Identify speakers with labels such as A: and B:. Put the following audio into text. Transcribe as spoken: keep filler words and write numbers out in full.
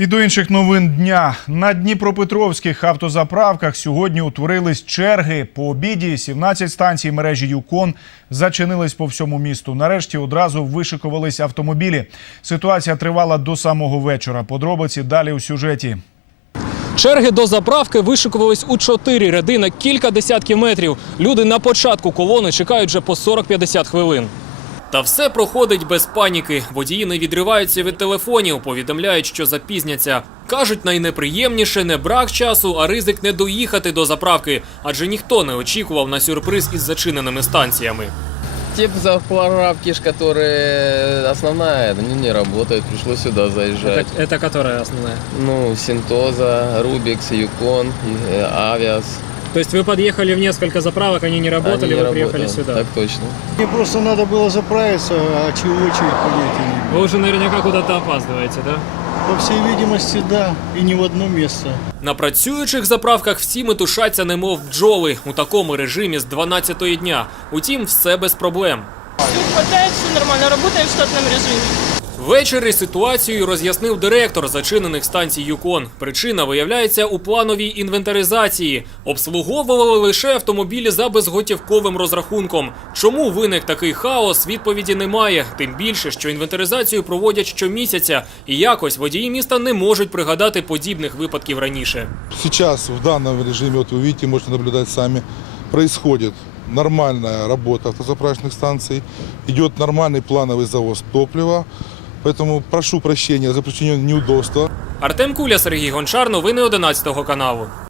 A: І до інших новин дня. На дніпропетровських автозаправках сьогодні утворились черги. По обіді сімнадцять станцій мережі ЮКОН зачинились по всьому місту. Нарешті одразу вишикувались автомобілі. Ситуація тривала до самого вечора. Подробиці далі у сюжеті.
B: Черги до заправки вишикувались у чотири ряди на кілька десятків метрів. Люди на початку колони чекають вже по сорок-п'ятдесят хвилин. Та все проходить без паніки. Водії не відриваються від телефонів, повідомляють, що запізняться. Кажуть, найнеприємніше не брак часу, а ризик не доїхати до заправки. Адже ніхто не очікував на сюрприз із зачиненими станціями.
C: Тип заправки, которая основная, они не работают, пришлось сюда заезжать.
B: Это, это которая основная?
C: Ну, Синтоза, Рубикс, Юкон, Авиас.
B: То есть вы подъехали в несколько заправок, они не работали,
C: Они не
B: вы приехали
C: работают,
B: сюда?
C: Так точно.
D: Мне просто надо было заправиться, а чего очередь ходить?
B: Вы уже наверняка куда-то опаздываете, да?
D: По всей видимости, да, и не в одно место.
B: На працюючих заправках всі метушаться немов бджоли у такому режимі з дванадцятої дня. Утім, все без проблем.
E: Все хватает, все нормально, работаем в штатном режиме.
B: Ввечері ситуацію роз'яснив директор зачинених станцій ЮКОН. Причина виявляється у плановій інвентаризації. Обслуговували лише автомобілі за безготівковим розрахунком. Чому виник такий хаос, відповіді немає. Тим більше, що інвентаризацію проводять щомісяця. І якось водії міста не можуть пригадати подібних випадків раніше.
F: Сейчас в данном режиме, вот вы видите, можете наблюдать сами, происходит нормальная работа автозаправочных станций, идет нормальный плановый завоз топлива. Поэтому прошу прощения за причиненное неудобство.
B: Артем Куля, Сергій Гончар, новини одинадцятого каналу.